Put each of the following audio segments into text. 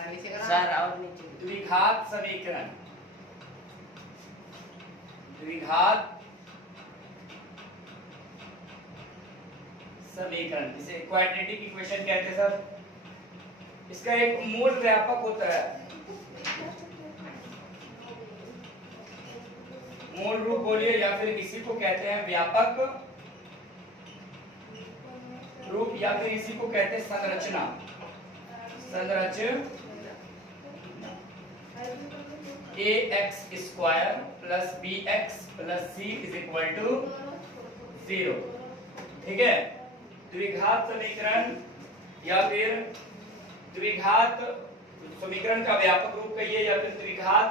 Sir और नीचे द्विघात समीकरण, द्विघात समीकरण जिसे क्वाड्रेटिक इक्वेशन कहते हैं सर। इसका एक मूल व्यापक होता है, मूल रूप बोलिए या फिर इसी को कहते हैं व्यापक रूप या फिर इसी को कहते हैं संरचना। संरचना ax square plus bx plus c is equal to 0। ठीक है, द्विघात समीकरण या फिर द्विघात समीकरण का व्यापक रूप कहिए या फिर द्विघात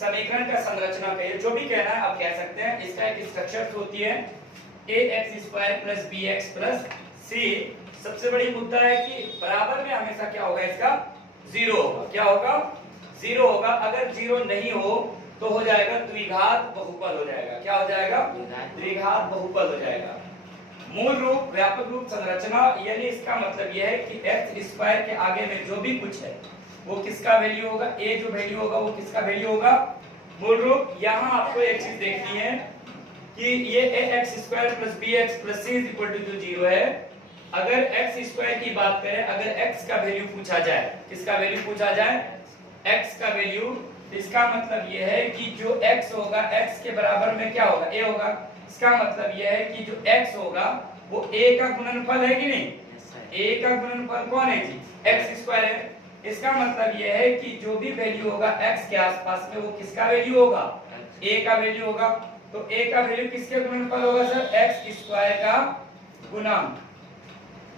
समीकरण का संरचना कहिए, जो भी कहना है आप कह सकते हैं। इसका एक स्ट्रक्चर होती है ax square plus bx plus c। सबसे बड़ी मुद्दा है कि बराबर में हमेशा क्या होगा, इसका 0 होगा। क्या होगा, 0 होगा। अगर 0 नहीं हो तो हो जाएगा द्विघात बहुपद हो जाएगा। क्या हो जाएगा, द्विघात बहुपद हो जाएगा। मूल रूप, व्यापक रूप, संरचना, यानी इसका मतलब यह है कि x स्क्वायर के आगे में जो भी कुछ है वो किसका वैल्यू होगा, a जो वैल्यू होगा वो किसका वैल्यू होगा, मूल रूप। यहाँ आपको एक चीज देखनी है कि ये ax square plus bx plus c is equal to 0 है। अगर x स्क्वायर की बात करें, अगर x का वैल्यू पूछा जाए, किसका वैल्यू पूछा जाए, x का वैल्यू, इसका मतलब यह है कि जो x होगा x के बराबर में क्या होगा, a होगा। इसका मतलब यह है कि जो x होगा वो a का गुणनफल है कि नहीं, a का गुणनफल कौन है जी, x स्क्वायर है। इसका मतलब यह है कि जो भी वैल्यू होगा x के आसपास में वो किसका वैल्यू होगा, a का वैल्यू होगा। तो a का वैल्यू किसके गुणनफल होगा सर, x स्क्वायर का गुणांक।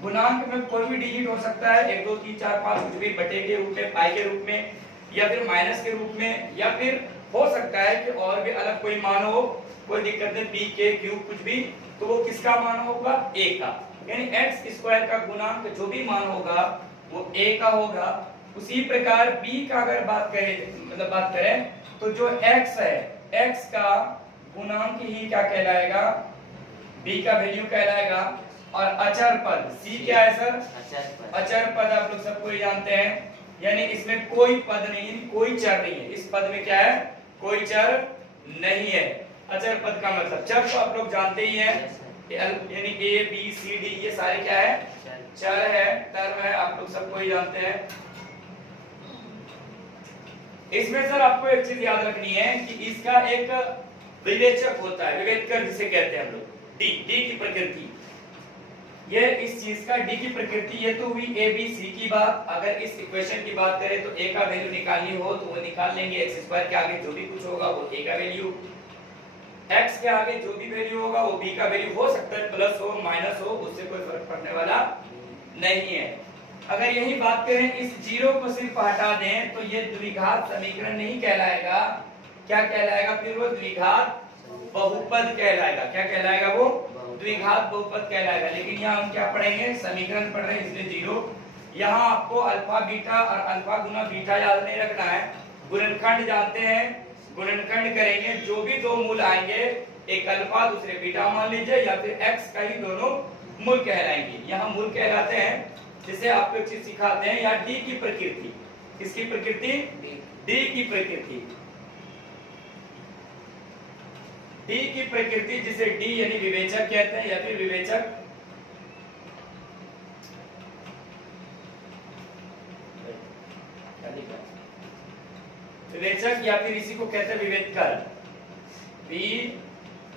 गुणांक में कोई भी डिजिट हो सकता है, 1 2 3 4 5 कुछ भी, बटे के रूप में, पाई के रूप में, या फिर माइनस के रूप में, या फिर हो सकता है कि और भी अलग कोई मान हो, कोई दिक्कत नहीं, p k q कुछ भी, तो वो किसका मान होगा, a का। यानी x स्क्वायर का गुणांक जो भी मान होगा वो a का होगा। उसी प्रकार b का अगर बात करें, मतलब बात करें, तो जो x है, x का गुणांक ही क्या कहलाएगा, b का वैल्यू कहलाएगा। और अचर पद c क्या है सर, अचर पद आप लोग सबको जानते हैं, यानी इसमें कोई पद नहीं है, कोई चर नहीं है। इस पद में क्या है, कोई चर नहीं है। अचर पद का मतलब, चर तो आप लोग जानते ही हैं, यानी a b c d ये सारे क्या है, चर है, टर्म है, आप लोग सबको ही जानते हैं। इसमें सर आपको एक चीज याद रखनी है कि इसका एक विवेचक होता है, विवेचक जिसे कहते हैं हम लोग, d की प्रकृति। ये इस चीज का d की प्रकृति, ये तो हुई a b c की बात। अगर इस इक्वेशन की बात करें तो a का वैल्यू निकालनी हो तो वो निकाल लेंगे, x स्क्वायर के आगे जो भी कुछ होगा वो a का वैल्यू, x के आगे जो भी वैल्यू होगा वो b का वैल्यू। हो सकता है प्लस हो माइनस हो, उससे कोई फर्क पड़ने वाला नहीं है। अगर यही बात करें, इस 0 को सिर्फ हटा दें तो ये द्विघात समीकरण नहीं कहलाएगा। क्या कहलाएगा फिर, वो द्विघात बहुपद कहलाएगा। क्या कहलाएगा, वो द्विघात बहुपद कहलाएगा। लेकिन यहाँ हम क्या पढ़ेंगे, समीकरण पढ़ रहे हैं इसलिए 0। यहाँ आपको अल्फा बीटा और अल्फा गुना बीटा याद नहीं रखना है, गुणनखंड जानते हैं, गुणनखंड करेंगे, जो भी दो मूल आएंगे, एक अल्फा दूसरे बीटा मान लीजिए, या फिर x का ही दोनों मूल कहलाएंगे। यहाँ मूल कहलाते हैं, जिसे आपको एक चीज सिखाते हैं, या d की प्रकृति। किसकी प्रकृति, d की प्रकृति, d की प्रकृति, जिसे d यानी विवेचक कहते हैं, या फिर विवेचक। विवेचक या फिर इसी को कहते हैं विवेककर,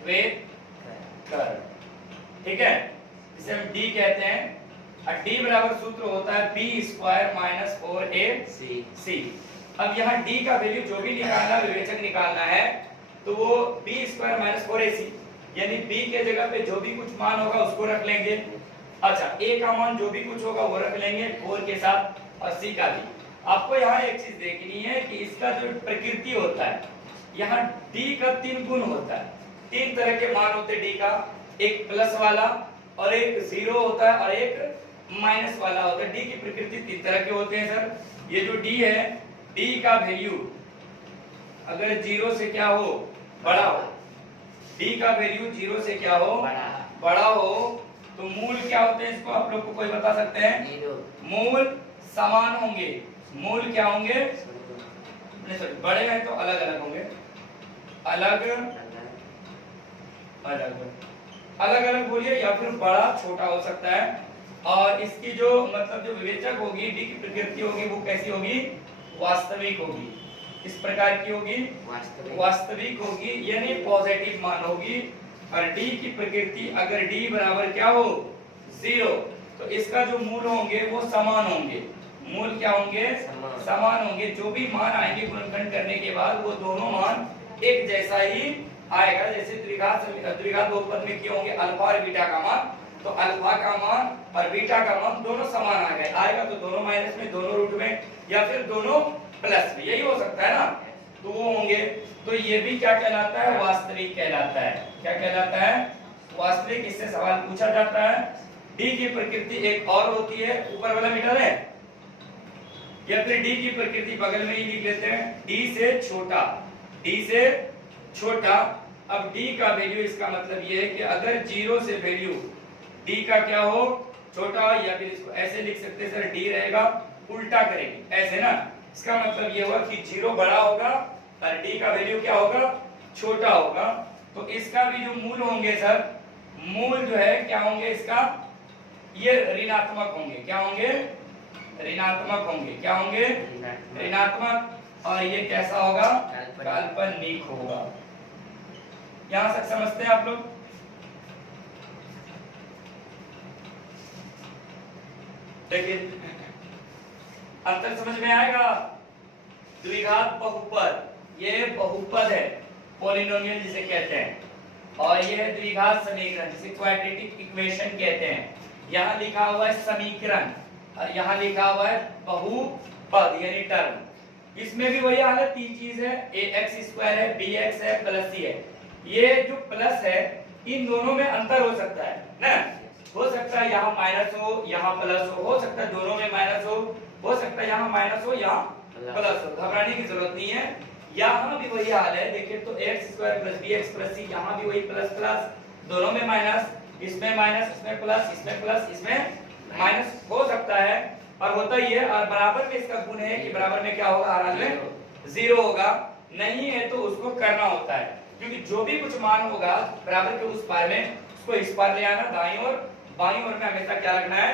विवेककर। ठीक है, जिसे हम d कहते हैं। और d बराबर सूत्र होता है b स्क्वायर माइनस 4ac। अब यहाँ d का वैल्यू जो भी निकालना, विवेचक निकालना है, तो वो b स्क्वायर माइनस 4ac, यानी b के जगह पे जो भी कुछ मान होगा उसको रख लेंगे। अच्छा, a का मान जो भी कुछ होगा वो रख लेंगे 4 के साथ, और c का भी। आपको यहाँ एक चीज देखनी है कि इसका जो प्रकृति होता है, यहाँ d का 3 गुण होता है, 3 तरह के मान होते हैं d का, एक प्लस वाला और एक 0 होता है और एक माइनस वाला होता है। d की प्रकृति 3 तरह के होते हैं सर। ये जो d है, d का वैल्यू अगर 0 से क्या हो, बड़ा हो, d का वैल्यू 0 से क्या हो, बड़ा हो, तो मूल क्या होते हैं इसको आप लोग को कोई बता सकते हैं? मूल समान होंगे। मूल क्या होंगे? नहीं सॉरी, बड़े हैं तो अलग अलग होंगे, अलग अलग अलग अलग बोलिए, या फिर बड़ा छोटा हो सकता है। और इसकी जो मतलब जो विवेचक होगी, डी की प्रकृति होगी, वो कैसी होगी? वास्तविक होगी। इस प्रकार की होगी, वास्तविक होगी, यानी पॉजिटिव मान होगी। और डी की प्रकृति अगर डी बराबर क्या हो? 0, तो इसका जो मूल होंगे वो समान होंगे। मूल क्या होंगे? समान होंगे। जो भी मान आएंगे गुणनखंड करने के बाद वो दोनों मान एक जैसा ही आएगा। जैसे द्विघात बहुपद में क्या होंगे? अल्फा और बीटा का मान, तो अल्फा का मान और बीटा का मान दोनों समान आएगा, तो दोनों माइनस में, दोनों रूट में, या फिर दोनों प्लस में, यही हो सकता है ना, तो वो होंगे। तो ये भी क्या कहलाता है? वास्तविक कहलाता है। क्या कहलाता है? वास्तविक। इससे सवाल पूछा जाता है। डी की प्रकृति एक और होती है, ऊपर वाला मीटर है, या फिर डी की प्रकृति बगल में ही लिख लेते हैं, डी से छोटा, डी से छोटा। अब डी का वैल्यू, इसका मतलब ये है कि अगर 0 से वैल्यू डी का क्या हो? छोटा हो, या फिर इसको ऐसे लिख सकते हैं सर, डी रहेगा उल्टा करेंगे ऐसे ना, इसका मतलब ये हुआ कि 0 बड़ा होगा और डी का वैल्यू क्या होगा? छोटा होगा। तो इसका भी जो मूल होंगे सर, मूल जो है क्या होंगे इसका? ये ऋणात्मक होंगे। क्या होंगे? ऋणात्मक होंगे। क्या होंगे? ऋणात्मक। और ये कैसा होगा? काल्पनिक होगा। यहां तक समझते हैं आप लोग? देखिए अंतर समझ में आएगा। द्विघात बहुपद, ये बहुपद है, पॉलिनोमियल जिसे कहते हैं, और ये है द्विघात समीकरण जिसे क्वाड्रेटिक इक्वेशन कहते हैं। यहाँ लिखा हुआ है समीकरण और यहाँ लिखा हुआ है बहुपद यानी टर्म। इसमें भी वही हाल है, तीन चीज है, ax² है, bx है, प्लस c है। ये जो प्लस है इन दोनों में अंतर हो सकता है ना, हो सकता है यहाँ माइनस हो, यहाँ प्लस हो सकता है दोनों में माइनस हो सकता है यहाँ माइनस हो, यहाँ प्लस हो, घबराने की जरूरत नहीं है। यहाँ भी वही हाल है, देखिए तो x² + bx + c, यहाँ भी वही प्लस प्लस, दोनों में माइनस, इसमें माइनस, इसमें प्लस, इसमें प्लस, इसमें माइनस हो सकता है, और होता ही है। और बराबर में इसका गुण है कि बराबर में क्या होगा? हर हाल में 0 होगा। नहीं है तो उसको करना होता है, क्योंकि जो भी कुछ मान होगा बराबर के उस पार में, उसको इस पार ले आना, दाईं ओर, बाईं ओर में हमेशा क्या रखना है?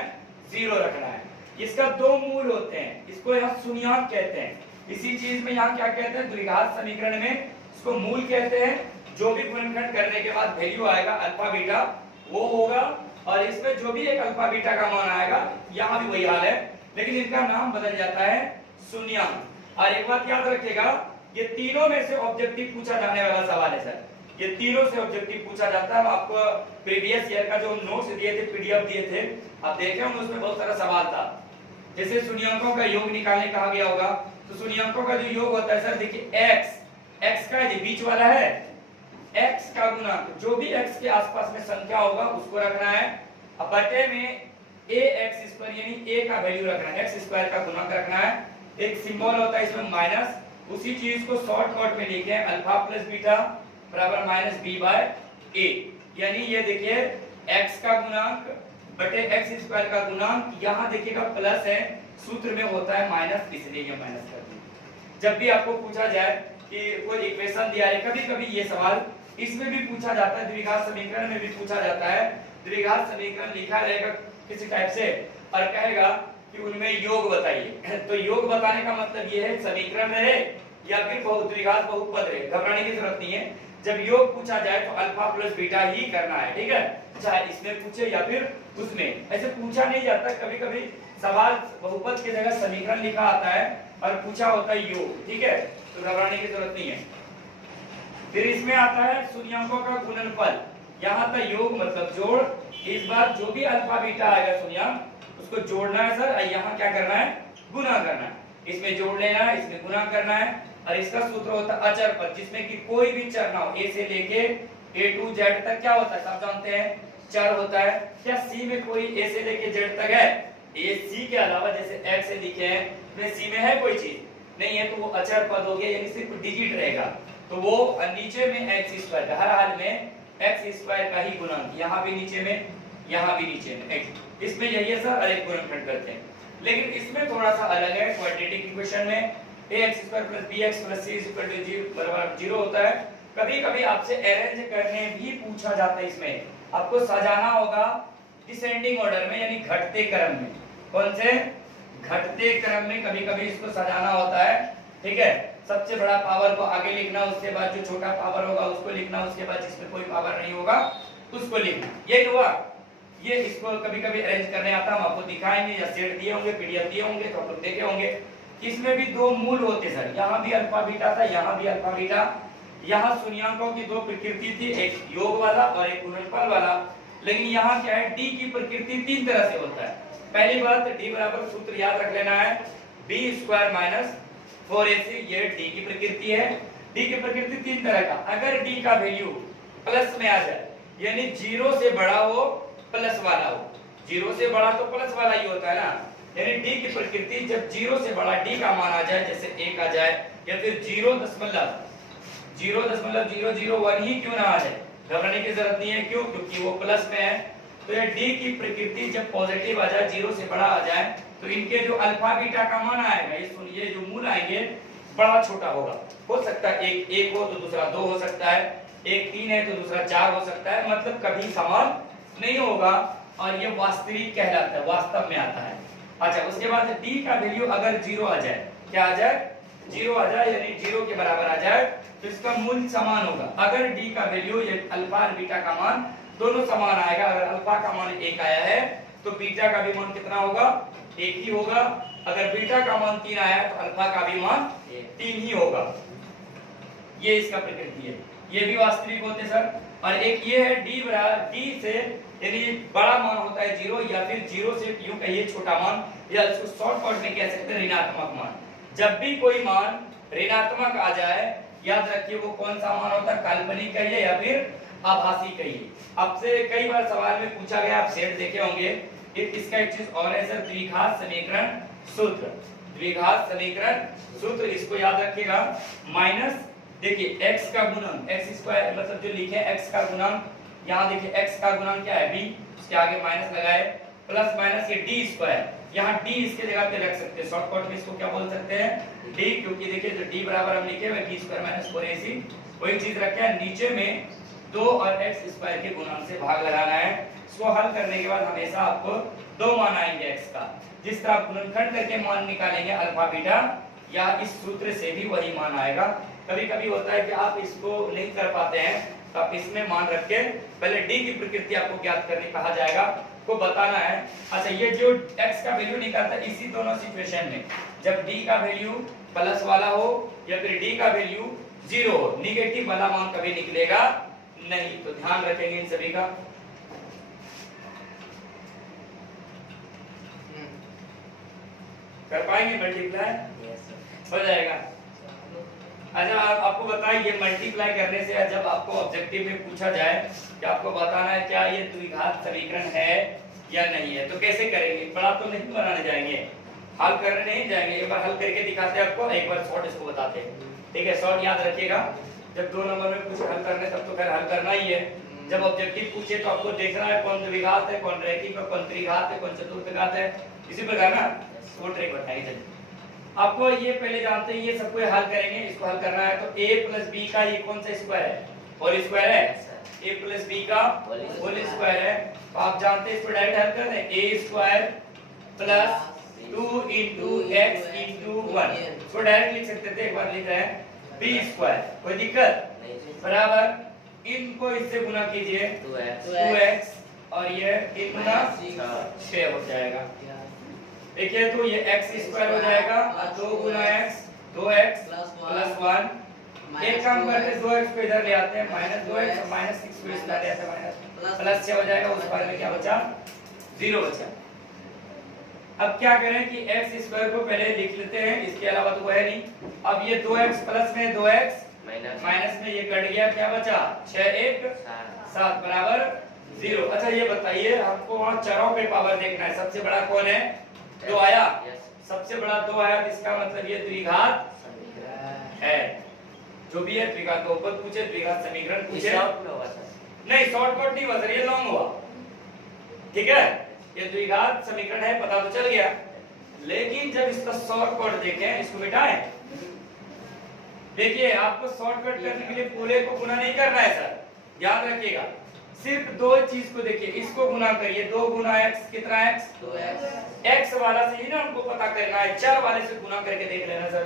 0 रखना है। इसका दो मूल होते हैं, इसको यहाँ शून्यांक कहते हैं। इसी चीज में यहाँ क्या कहते हैं? द्विघात समीकरण में इसको मूल कहते हैं। जो भी गुणनखंड करने के बाद वैल्यू आएगा अल्फा बीटा वो होगा, और इसमें जो भी एक अल्फा बीटा का मान आएगा, यहाँ भी वही हाल है, लेकिन इनका नाम बदल जाता है शून्यांक। और एक बात याद रखिएगा, ये तीनों में से ऑब्जेक्टिव पूछा जाने वाला सवाल है सर, ये तीनों से ऑब्जेक्टिव पूछा जाता है। हम आपको प्रीवियस ईयर का जो नोट्स दिए थे, पीडीएफ दिए थे, आप देखे होंगे, उसमें बहुत सारा सवाल था। जैसे शून्याङ्कों का योग निकालने कहा गया होगा, तो शून्याङ्कों का जो योग होता है सर, देखिए x का जो बीच वाला है, x का गुणांक, जो भी x के आसपास में संख्या होगा उसको रखना है, अब बटे में ax² यानी a का वैल्यू रखना है, x² का गुणांक रखना है। एक सिंबल होता है इसमें माइनस, उसी चीज को शॉर्ट नोट में लिखे अल्फा प्लस बीटा बराबर -b/a, यानी ये देखिए x का गुणांक बटे x² का गुणांक, यहाँ देखिएगा प्लस है, सूत्र में होता है माइनस, इसलिए ये माइनस कर दिया। जब भी आपको पूछा जाए कि कोई इक्वेशन दिया है, कभी कभी ये सवाल इसमें भी पूछा जाता है, द्विघात समीकरण में भी पूछा जाता है। द्विघात समीकरण लिखा रहेगा किसी टाइप से और कहेगा कि उनमें योग बताइए, तो योग बताने का मतलब ये है समीकरण रहे या फिर द्विघात बहुपद रहे, घबराने की जरूरत नहीं है। जब योग पूछा जाए तो अल्फा प्लस बीटा ही करना है, ठीक है, चाहे इसमें पूछे या फिर उसमें, ऐसे पूछा नहीं जाता। कभी कभी सवाल बहुपद की जगह समीकरण लिखा आता है और पूछा होता है योग, ठीक है, तो घबराने की जरूरत नहीं है। फिर इसमें आता है शून्याङ्कों का गुणनफल, यहाँ था योग मतलब जोड़, इस बार जो भी अल्फा बीटा आएगा शून्याङ्क उसको जोड़ना है सर, यहाँ क्या करना है? गुना करना है, इसमें जोड़ लेना है, इसमें गुना करना है। और इसका सूत्र होता है अचर पद, जिसमें कि कोई भी चर ना हो, a से लेके a to z तक क्या होता है सब जानते हैं, चर होता है। क्या c में कोई a से लेके z तक है? a c के अलावा जैसे x से लिखे हैं, में c में है कोई चीज नहीं है, तो वो अचर पद हो गया, यानी सिर्फ डिजिट रहेगा, तो वो नीचे में x² का, हर हाल में x² का ही गुणांक, यहाँ भी नीचे में यहाँ भी नीचे में एक इसमें यही है सर, एक गुणनखंड करते हैं। लेकिन इसमें थोड़ा सा अलग है, क्वाड्रेटिक इक्वेशन में ax square plus bx plus c equal to 0 होता है। कभी कभी आपसे अरेंज करने भी पूछा जाता है, इसमें आपको सजाना होगा डिसेंडिंग ऑर्डर में, यानी घटते क्रम में। कौन से? घटते क्रम में कभी कभी इसको सजाना होता है, ठीक है। सबसे बड़ा पावर को आगे लिखना, उसके बाद जो छोटा पावर होगा उसको लिखना, उसके बाद जिसमें कोई पावर नहीं होगा उसको लिखना। ये हुआ, ये इसको कभी कभी अरेंज करने आता, हम आपको दिखाएंगे, या सेट दिए होंगे, पीडीएफ दिए होंगे तो आप लोग देखे होंगे। इसमें भी दो मूल होते सर, यहाँ भी अल्फा बीटा था, यहाँ भी अल्फा बीटा। यहाँ शून्यांकों की दो प्रकृति थी, एक योग वाला और एक गुणनफल वाला। लेकिन यहाँ क्या है, डी की प्रकृति तीन तरह से होता है। पहली बात, डी बराबर सूत्र याद रख लेना है, बी स्क्वायर माइनस 4ac, ये डी की प्रकृति है। डी की प्रकृति तीन तरह का, अगर डी का वैल्यू प्लस में आ जाए, यानी 0 से बड़ा हो प्लस वाला हो, 0 से बड़ा तो प्लस वाला ही होता है ना, यानी डी की प्रकृति जब 0 से बड़ा डी का मान आ जाए, जैसे 1 आ जाए या फिर 0.001 ही क्यों ना आ जाए, घबराने की जरूरत नहीं है। क्यों? क्योंकि वो प्लस में है। तो ये डी की प्रकृति जब पॉजिटिव आ जाए, 0 से बड़ा आ जाए, तो इनके जो अल्फा बीटा का मान आएगा, ये सुनिए, जो मूल आएंगे बड़ा छोटा होगा। हो सकता है एक हो तो दूसरा 2 हो सकता है, एक 3 है तो दूसरा 4 हो सकता है, मतलब कभी समान नहीं होगा, और ये वास्तविक कहलाता है, वास्तव में आता है। अच्छा, उसके बाद डी का वैल्यू अगर 0 आ जाए, क्या आ जाए? 0 आ जाए, यानी 0 के बराबर आ जाए, तो इसका मूल्य समान होगा। अगर डी का वैल्यू, ये अल्फा और बीटा का मान दोनों समान आएगा, अगर अल्फा का मान 1 आया है तो बीटा का भी मान कितना होगा? 1 ही होगा। अगर बीटा का मान 3 आया तो अल्फा का भी मान 3 ही होगा। ये इसका प्रकृति है, ये भी वास्तविक होते सर। और एक ये है डी बराबर, डी से यानी बड़ा मान होता है 0, या फिर 0 से यूं कहिए छोटा मान, या इसको शॉर्ट कट में कह सकते हैं ऋणात्मक मान। जब भी कोई मान ऋणात्मक आ जाए, याद रखिए वो कौन सा मान होता है? काल्पनिक कहिए या फिर आभासी कहिए। आपसे कई बार सवाल में पूछा गया, आप सेट देखे होंगे, इसका एक चीज और है सर, द्विघात समीकरण सूत्र। द्विघात समीकरण सूत्र, इसको याद रखिएगा। माइनस, देखिए x का गुणन, x स्क्वायर मतलब जो लिखे x का गुणन, यहाँ देखिए x का गुणन क्या है? b, उसके आगे माइनस लगाए, प्लस माइनस ये d स्क्वायर, यहाँ d इसके जगह पे रख सकते हैं, शॉर्टकट में इसको क्या बोल सकते हैं? d, क्योंकि देखिए जो d बराबर हम लिखे हुए b स्क्वायर माइनस 4ac, वही चीज रखे हैं। नीचे में 2 और x स्क्वायर के गुणन से भाग लगाना है। इसको हल करने के बाद हमेशा आपको 2 मान आएंगे x का। जिस तरह आप गुणनखंड करके मान निकालेंगे अल्फा बीटा, या इस सूत्र से भी वही मान आएगा। कभी कभी होता है कि आप इसको नहीं कर पाते हैं, तो आप इसमें मान रख के पहले डी की प्रकृति आपको ज्ञात करने कहा जाएगा, को बताना है। अच्छा, ये जो x का वैल्यू निकालता है, इसी दोनों सिचुएशन में जब d का वैल्यू प्लस वाला हो या फिर d का वैल्यू 0 हो, निगेटिव वाला मान कभी निकलेगा नहीं। तो ध्यान रखेंगे इन सभी का। कर पाएंगे मल्टीप्लाई? हो जाएगा। अच्छा, आपको बताएं, ये मल्टीप्लाई करने से जब आपको ऑब्जेक्टिव में पूछा जाए कि आपको बताना है क्या ये द्विघात समीकरण है या नहीं है, तो कैसे करेंगे? बड़ा तो नहीं बनाने जाएंगे, हल करने नहीं जाएंगे, एक बार हल करके दिखाते हैं आपको, एक बार शॉर्ट इसको बताते हैं, ठीक है। शॉर्ट याद रखिएगा, जब 2 नंबर में कुछ हल करने तब तो खैर हल करना ही है। जब ऑब्जेक्टिव पूछे तो आपको देखना है कौन द्विघात है, कौन रैखिक है, कौन त्रिघात है, कौन चतुर्थघात है, इसी प्रकार ना वो ट्रिक बताइए। चलिए, आपको ये पहले जानते हैं, ये सबको हल करेंगे। इसको हल करना है तो a प्लस बी का ये कौन सा स्क्वायर है? होल स्क्वायर है। a प्लस बी का होल स्क्वायर है, तो आप जानते हैं इसको डायरेक्ट हल कर दें। a square plus 2 into x into 1, इसको डायरेक्ट लिख सकते थे, एक बार लिख रहे हैं b स्क्वायर, कोई दिक्कत? बराबर इनको इससे गुना कीजिए 2x, और ये एक गुना 6 हो जाएगा। देखिए, तो ये x स्क्वायर हो जाएगा, 2 गुना x 2x प्लस 1। एक काम करते हैं, 2x को इधर ले आते हैं, माइनस 2x और माइनस 6 को इसमें ले आते हैं, माइनस प्लस 6 हो जाएगा। उस बार में क्या बचा? 0 बचा। अब क्या करें कि x स्क्वायर को पहले लिख लेते हैं, इसके अलावा तो है नहीं। अब ये 2x प्लस में 2x माइनस में ये कट गया, क्या बचा? 6 1 7 बराबर 0। अच्छा, ये बताइए, आपको वहां चरों पे पावर देखना है, सबसे बड़ा कौन है? 2 आया, सबसे बड़ा 2 आया, इसका मतलब ये द्विघात है। जो भी है द्विघात बहुपद पूछे, द्विघात समीकरण पूछे, नहीं शॉर्टकट नहीं हुआ सर, ये लॉन्ग हुआ। ठीक है, ये द्विघात समीकरण है, पता तो चल गया। लेकिन जब इसका शॉर्टकट देखें, इसको मिटाएं, देखिए आपको शॉर्टकट करने के लिए पूरे को गुना नहीं करना है सर, याद रखिएगा। सिर्फ दो चीज को देखिए, इसको गुना करिए, 2 गुना x कितना x, 2x। x वाला से ही ना हमको पता करना है, चर वाले से गुना करके देख लेना सर।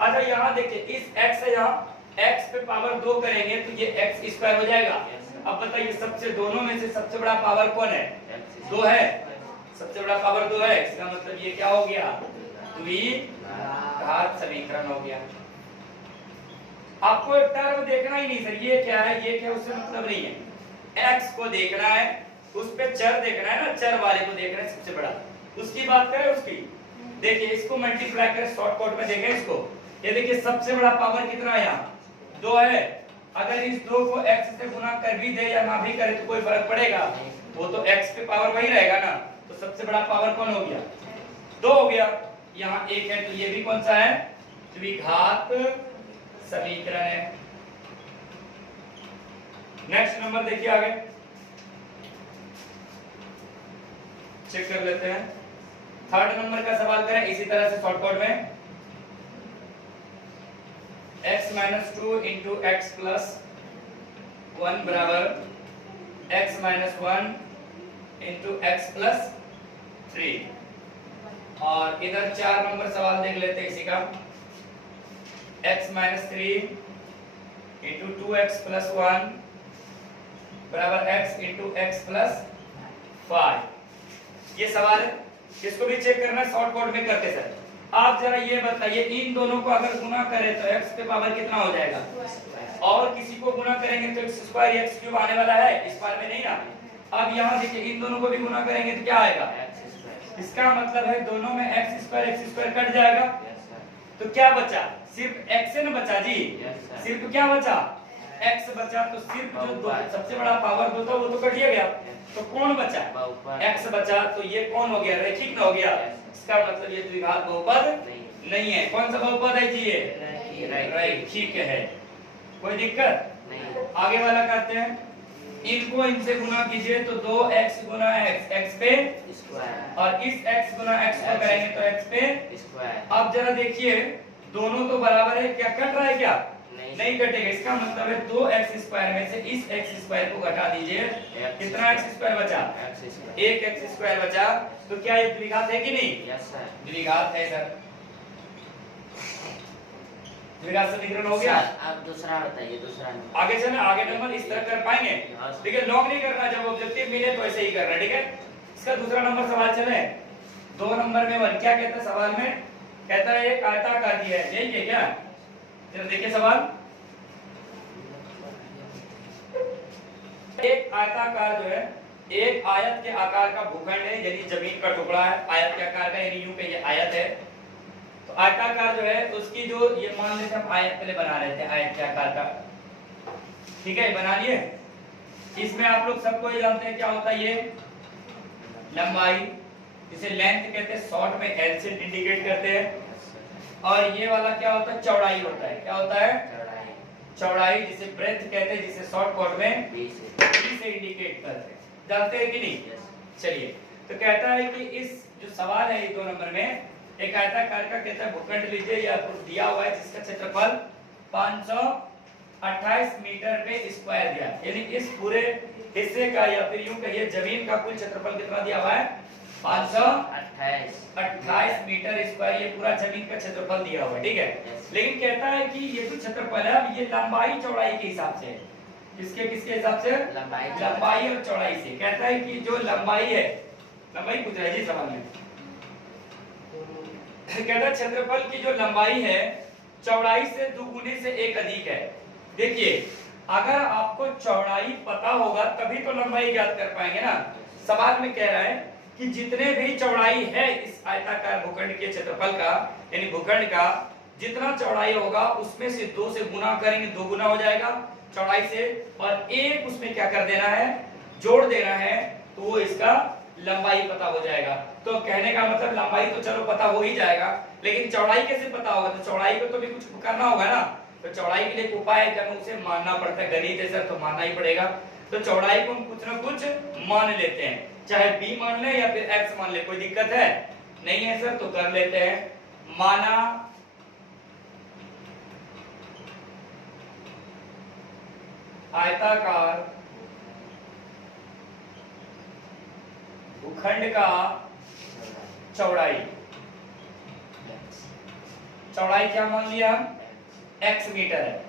अच्छा यहाँ देखिए, इस x है, यहाँ x पे पावर 2 करेंगे तो ये x स्क्वायर हो जाएगा। अब बताइए सबसे दोनों में से सबसे बड़ा पावर कौन है, 2 है, सबसे बड़ा पावर 2 है, इसका मतलब ये क्या हो गया, द्विघात समीकरण हो गया। आपको टर्म देखना ही नहीं सर, ये क्या है ये क्या, उससे मतलब नहीं है, x को देखना है, उस पे चर देखना है ना, चर वाले को देखना है सबसे बड़ा, उसकी बात करें उसकी। देखिए इसको मल्टीप्लाई करें, शॉर्टकट में देखें इसको, ये देखिए सबसे बड़ा पावर कितना है, यहाँ 2 है। अगर इस 2 को x से गुना कर भी दे या ना भी करे तो कोई फर्क पड़ेगा, वो तो x पे पावर वही रहेगा ना। तो सबसे बड़ा पावर कौन हो गया, 2 हो गया। यहाँ 1 है तो ये भी कौन सा है, द्विघात समीकरण है। नेक्स्ट नंबर देखिए आगे, चेक कर लेते हैं। थर्ड नंबर का सवाल करें इसी तरह से शॉर्टकट में, x minus 2 into x plus 1 बराबर x minus 1 into x plus 3। और इधर 4 नंबर सवाल देख लेते हैं इसी का, x minus 3 into 2x plus 1 बराबर x इंटू एक्स प्लस 5। ये सवाल है, इसको भी चेक करना है, शॉर्टकट में करते सर। आप जरा ये बताइए, इन दोनों को अगर गुना करें तो x पे पावर कितना हो जाएगा, और किसी को गुना करेंगे तो x स्क्वायर x क्यूब आने वाला है, इस बार में नहीं ना। अब यहाँ देखिए इन दोनों को भी गुना करेंगे तो क्या आएगा, इसका मतलब है दोनों में x स्क्वायर कट जाएगा, तो क्या बचा, सिर्फ x न बचा जी, सिर्फ क्या बचा, x बचा। तो सिर्फ जो सबसे बड़ा पावर 2 था वो तो कट गया, तो कौन बचा, x बचा। तो ये कौन हो गया, रैखिक ना हो गया, इसका मतलब ये द्विघात बहुपद नहीं है। कौन सा बहुपद है जी, ये रैखिक है, कोई दिक्कत नहीं। आगे वाला करते हैं, इनको इनसे गुना कीजिए तो 2x गुना x पे स्क्वायर, और इस x गुना x को करेंगे तो x पे स्क्वायर। अब जरा देखिए दोनों तो बराबर है, क्या कट रहा है, क्या नहीं कटेगा, इसका मतलब है 2x स्क्वायर में से इस x स्क्वायर को घटा दीजिए, कितना x स्क्वायर बचा, 1x स्क्वायर बचा। तो क्या ये द्विघात है कि नहीं, यस सर, द्विघात है सर, द्विघात समीकरण हो गया। आप दूसरा बताइए, दूसरा आगे चले, आगे नंबर इस तरह कर पाएंगे, ठीक है, लॉन्ग नहीं करना, जब ऑब्जेक्टिव मिले तो ऐसे ही करना, ठीक है। इसका दूसरा नंबर सवाल चले, 2 नंबर में 1 क्या कहता है सवाल में, कहता है एक आयताकार दिया है, यही है क्या, जरा देखिए सवाल। एक आयताकार जो है, एक आयत के आकार का भूखंड है, यानी जमीन का टुकड़ा है, आयत के आकार का, यानी यूं कहिए आयत है। तो आयताकार जो है उसकी जो, ये मान लेते हम आयत पहले बना रहे थे, आयत के आकार का, ठीक है, बना लिए। इसमें आप लोग सबको ये जानते हैं क्या होता है, ये लंबाई, इसे लेंथ कहते हैं, शॉर्ट में एल से इंडिकेट करते हैं। और ये वाला क्या होता है, चौड़ाई होता है, क्या होता है, चौड़ाई, जिसे ब्रेथ कहते हैं, जिसे शॉर्टकट में बी से इंडिकेट करते हैं, जानते हैं कि नहीं। चलिए, तो कहता है कि इस जो सवाल है 2 नंबर में, एक आयताकार का कहता है भूखंड लीजिए, या दिया हुआ है जिसका क्षेत्रफल 528 मीटर पे स्क्वायर दिया, यानी इस पूरे हिस्से का, या फिर यूं कहिए जमीन का कुल क्षेत्रफल कितना दिया हुआ है, 528 मीटर स्क्वायर, ये पूरा जमीन का क्षेत्रफल दिया हुआ है, ठीक है। लेकिन कहता है कि ये जो क्षेत्रफल है ये लंबाई चौड़ाई के हिसाब से, किसके हिसाब से, लंबाई और चौड़ाई से। कहता है कि जो लंबाई है, लंबाई पूछ रहा है जी सवाल में, कहता है क्षेत्रफल की जो लंबाई है चौड़ाई से दुगुने से 1 अधिक है। देखिए अगर आपको चौड़ाई पता होगा तभी तो लंबाई ज्ञात कर पाएंगे ना। सवाल में कह रहा है कि जितने भी चौड़ाई है इस आयताकार भूखंड के क्षेत्रफल का, यानी भूखंड का जितना चौड़ाई होगा उसमें से 2 से गुना करेंगे, 2 गुना हो जाएगा चौड़ाई से, और 1 उसमें क्या कर देना है, जोड़ देना है, तो वो इसका लंबाई पता हो जाएगा। तो कहने का मतलब लंबाई तो चलो पता हो ही जाएगा, लेकिन चौड़ाई कैसे पता होगा, तो चौड़ाई को तो भी कुछ करना होगा ना। तो चौड़ाई के लिए एक उपाय है, जब उसे मानना पड़ता है, गणित है सर तो मानना ही पड़ेगा। तो चौड़ाई को हम कुछ ना कुछ मान लेते हैं। चाहे b मान ले या फिर x मान ले, कोई दिक्कत है नहीं है सर, तो कर लेते हैं। माना आयताकार भूखंड का चौड़ाई, चौड़ाई क्या मान लिया हम, x मीटर है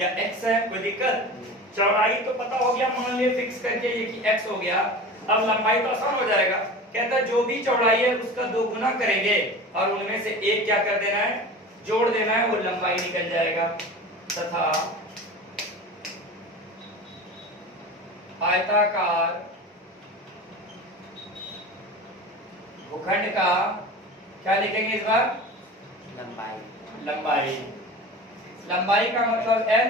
या x है, कोई दिक्कत, चौड़ाई तो पता हो गया, मान लिया फिक्स करके ये कि x हो गया। अब लंबाई तो आसान हो जाएगा, कहता है जो भी चौड़ाई है उसका 2 गुना करेंगे और उनमें से एक क्या कर देना है, जोड़ देना है, वो लंबाई निकल जाएगा। तथा आयताकार भूखंड का क्या लिखेंगे इस बार, लंबाई, लंबाई, लंबाई का मतलब l,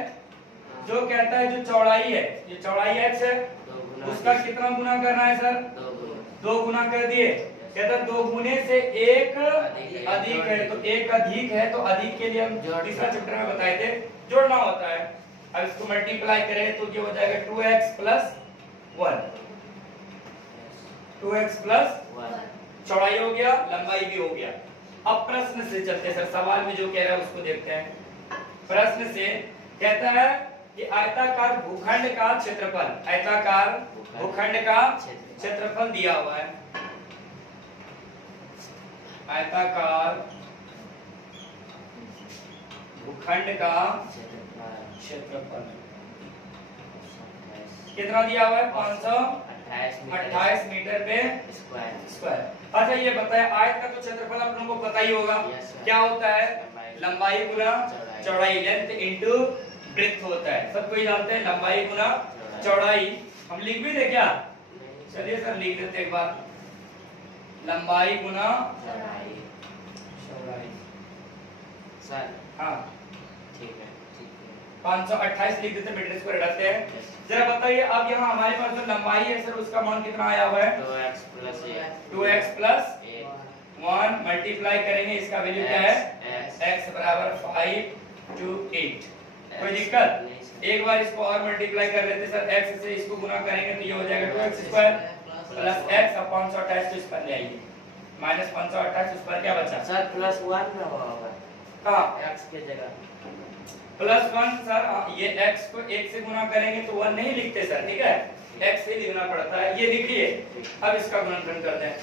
जो कहता है जो चौड़ाई है, ये चौड़ाई x है, उसका कितना गुना करना है सर, 2 गुना कर दिए। कहता है 2 गुने से 1 अधिक है, तो 1 अधिक है तो अधिक के लिए हम तीसरा चैप्टर में बताए थे जोड़ना होता है। अब इसको मल्टीप्लाई करें तो ये हो जाएगा 2x प्लस 1, 2x प्लस 1, चौड़ाई हो गया, लंबाई भी हो गया। अब प्रश्न से चलते हैं सर, सवाल में जो कह रहा है उसको देखते हैं। प्रश्न से कहता है कि आयताकार भूखंड का क्षेत्रफल, आयताकार भूखंड का क्षेत्रफल दिया हुआ है, आयताकार भूखंड का क्षेत्रफल कितना दिया हुआ है, 528 मीटर पे स्क्वायर। अच्छा ये बताए, आयत का तो क्षेत्रफल आप लोगों को पता ही होगा, क्या होता है, लंबाई गुना चौड़ाई, लेंथ इनटू ब्रेथ होता है, सब कोई जानते हैं, लंबाई गुना चौड़ाई। हम लिख भी दे क्या, चलिए सर लिख देते एक बार, लंबाई गुना चौड़ाई सर, हाँ ठीक है, ठीक है, 528 लिख देते, मीटर स्क्वायर रखते हैं। जरा बताइए अब यहाँ हमारे पास जो लंबाई है सर उसका मान कितना आया हुआ है, 2x प्लस 1 मल्टीप्लाई करेंगे, इसका वैल्यू क्या है, x बराबर 5 to 8, कोई दिक्कत, एक बार इसको और मल्टीप्लाई कर लेते सर, x से इसको गुना करेंगे तो ये हो जाएगा 2x स्क्वायर प्लस x अब 528 तो इस पर ले आइए, माइनस 528 उस पर क्या बचा सर प्लस 1 में होगा, कहाँ x के जगह प्लस 1 सर, ये x को 1 से गुना करेंगे तो 1 नहीं लिखते सर, ठीक है, x से लिखना पड़ता है, ये लिखिए। अब इसका गुणनखंड करते हैं,